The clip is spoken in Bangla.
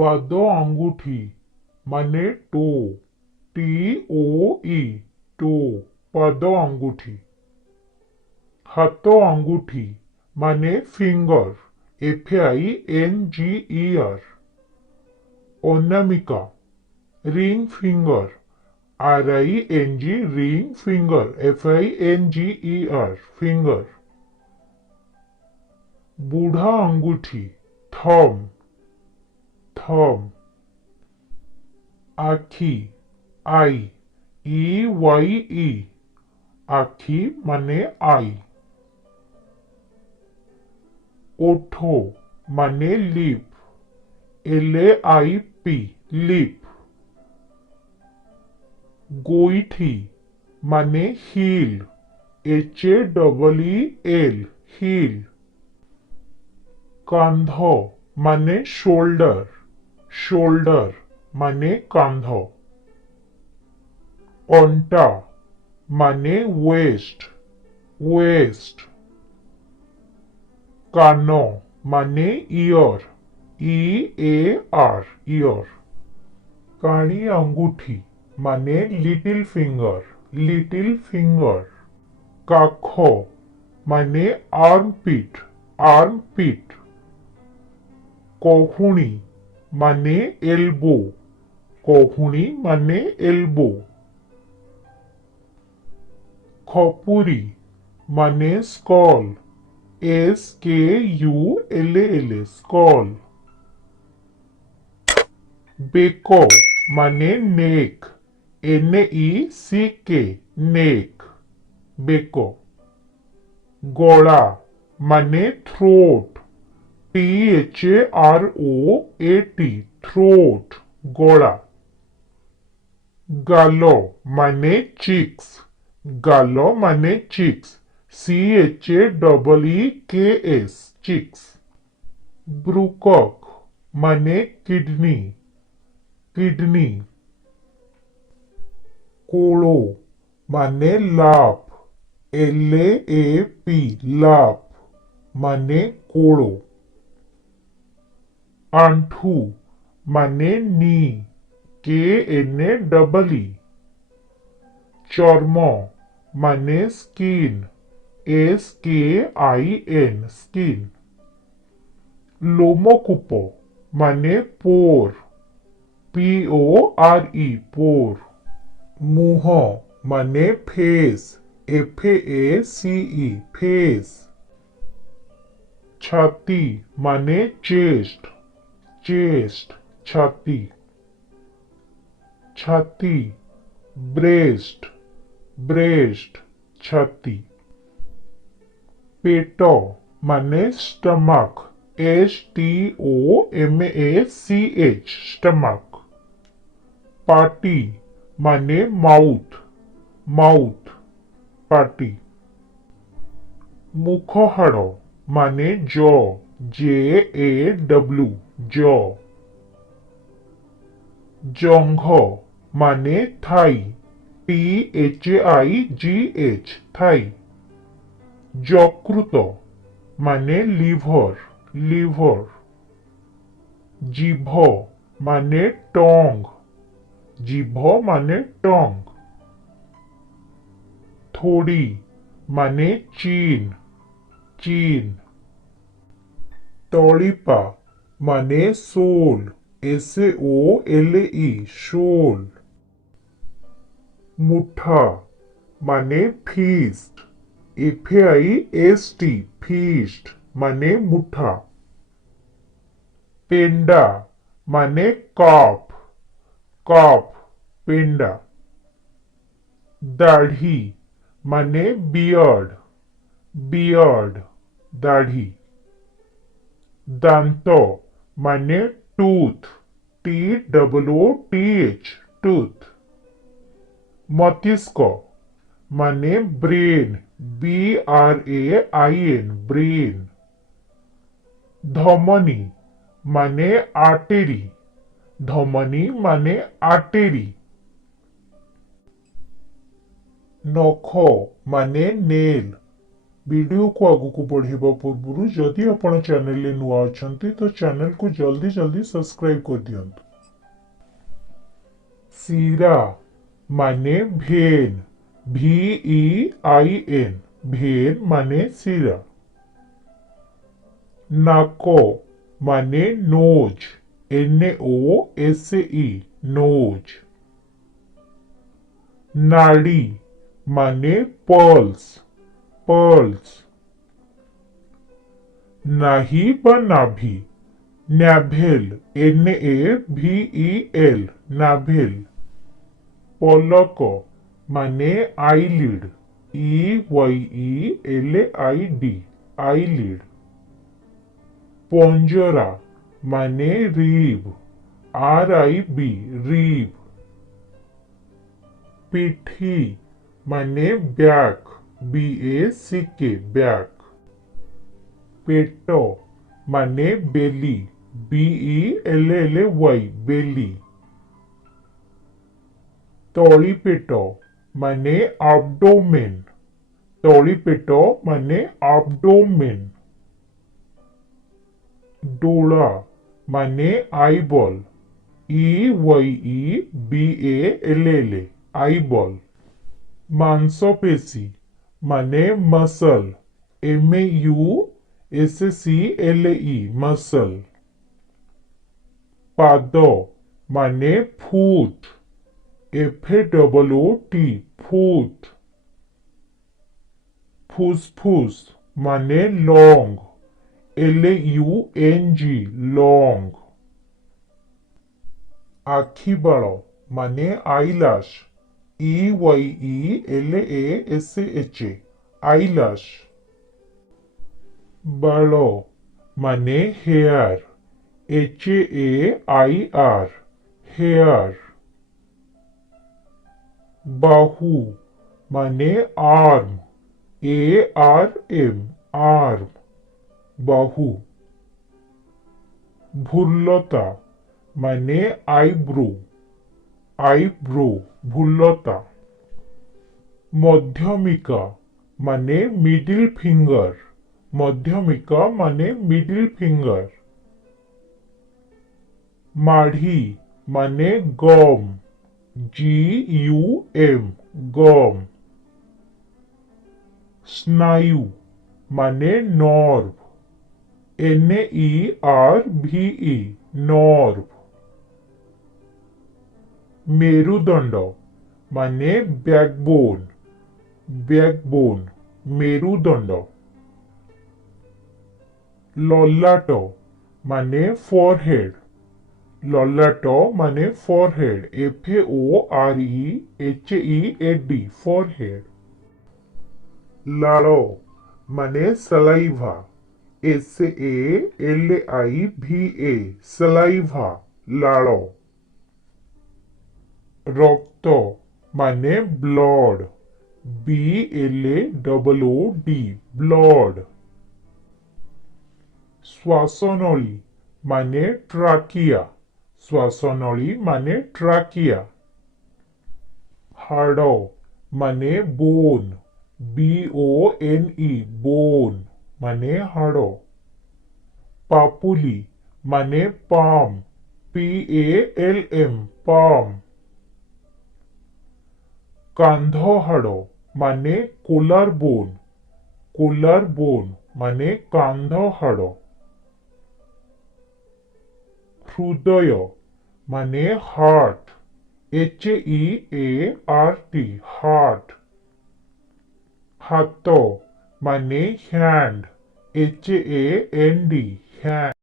পাদ আঙ্গুঠি মানে টো, TOE, টো, পাদ আঙ্গুঠি। হাত আঙ্গুঠি মানে ফিঙ্গার, FINGER। অনামিকা ring finger, RING, ring finger, FINGER, finger. বুড়া আঙ্গুঠি থম, থম। আখি IEYE, আখি মানে আই। ওঠো মানে লিপ, LAIP, লিপ। গৈঠি মানে হিল, HAEEL, হিল। কান্ধ মানে শোল্ডার, শোল্ডার মানে কান্ধ। অন্টা মানে ওয়েস্ট, ওয়েস্ট। কান মানে ইয়ার, EAR, ইয়ার। কাঁড়ি আঙ্গুঠি মানে লিটল ফিঙ্গার, লিটল ফিঙ্গার। কাখ মানে আর্মপিট, আর্মপিট। কহুনি মানে এলবো, কহুনি মানে এলবো। খপুরি মানে স্কল, SKULL, স্কল। বেক মানে নেক, NECK, নেক, বেক। গলা মানে থ্রোট, THROAT, থ্রোট, গলা। গাল মানে চিক্স, গাল মানে চিক্স, CHAEEKS, চিক্স। ব্রুকক মানে কিডনি, কিডনি। কোড়ো মানে লাভ, LAAP, লাভ মানে কোড়ো। আঁঠু মানে নি, KNEE। চর্ম মানে স্কিন, SKIN, স্কিন। লোমকূপ মানে পোর, PORE, পোর। মুহ মানে ফেস, FACE, ফেস। ছাতি মানে চেস্ট, চেস্ট, ছাতি। ছাতি ব্রেস্ট, ব্রেস্ট, ছাতি। পেট মানে স্টমাক, STOMACH, স্টমাক। পাটি মানে মাউথ, মাউথ, পাটি। মুখহাড় মানে জ, JAW, জ। জঙ্ঘ মানে থাই, THIGH, থাই। যকৃত মানে লিভার, লিভার। জিভ মানে টং, জিভ মানে টং। থড়ি মানে চিন, চিন। তলিপা মানে সোল, SOLE, সোল। মুঠা মানে ফিস্ট, FIST, ফিস্ট মানে মুঠা। পেন্ডা মানে কাপ, কাপ, পেন্ডা। দাড়ি মানে বিয়ার্ড, বিয়ার্ড, দাড়ি। দান্ত মানে টুথ, TOOTH, টুথ। মস্তিষ্ক মানে ব্রেন, BRAIN, ব্রেন। ধমনী মানে আর্টেরি, ধমনী মানে আর্টেরি। নখ মানে নেল, वीडियो को आगु को बढ़ेबा पूर्वरु जदि आपण चैनल ले नुआ अछंती तो चैनल को जल्दी जल्दी सब्सक्राइब कर दियंतु। सीरा माने भेन, VEIN, भेन माने सीरा। नाको माने नोज, NOSE, नोज। नाड़ी माने पल्स, पर्ल्स। नाही बा नाभि, नाभेल, NAVEL, नाभेल। पलक माने आईलिड, EYELID, आईलिड। पंजरा माने रीब, RIB, रीब। पिठी माने बैक, BACK, बैक। पेट माने बेली, BELLY, बेली। तळीपेट माने abdomen, तळीपेट माने abdomen। डोळा माने आईबॉल, EYEBALL, आईबॉल। मांसपेशी माने मसल, MAUSCLE, मसल। पाद माने फुट, FAOOT, फुट। फुसफुस माने लॉन्ग, LUNG, लॉन्ग। आखिबाळ माने आईलाश, EYELASH, आईलाश। बाळ माने हेयर, HAIR, हेयर। बाहू माने आर्म, ARM, आर्म, बाहू। भूलता माने आईब्रो, आईब्रो, भूलता। मध्यमिका माने मिडिल फिंगर, मध्यमिका माने मिडिल फिंगर। माढ़ी माने गम, GUM, गम। स्नायु माने नर्व, NERVE, नर्व। मेरुदंड माने बैकबोन, बैकबोन, मेरुदंड। ललाट माने फोरहेड, ललाट माने फोरहेड, FOREHEAD, फोरहेड। लाळ माने सलाइवा, SALIVA, सलाइवा, लाळ। रक्त माने ब्लड, BLOOD, ब्लड। श्वासनळी माने ट्राकिया, श्वासनळी माने ट्राकिया। हाड माने बोन, BONE, बोन, माने हाड। पापुली माने पाम, PALM, पाम। कांध हाड माने कोलार बोन, कोलार बोन, माने कांध हाड। हृदय माने हार्ट, HEART, हार्ट। हाथ माने हैंड, HAND, हैंड।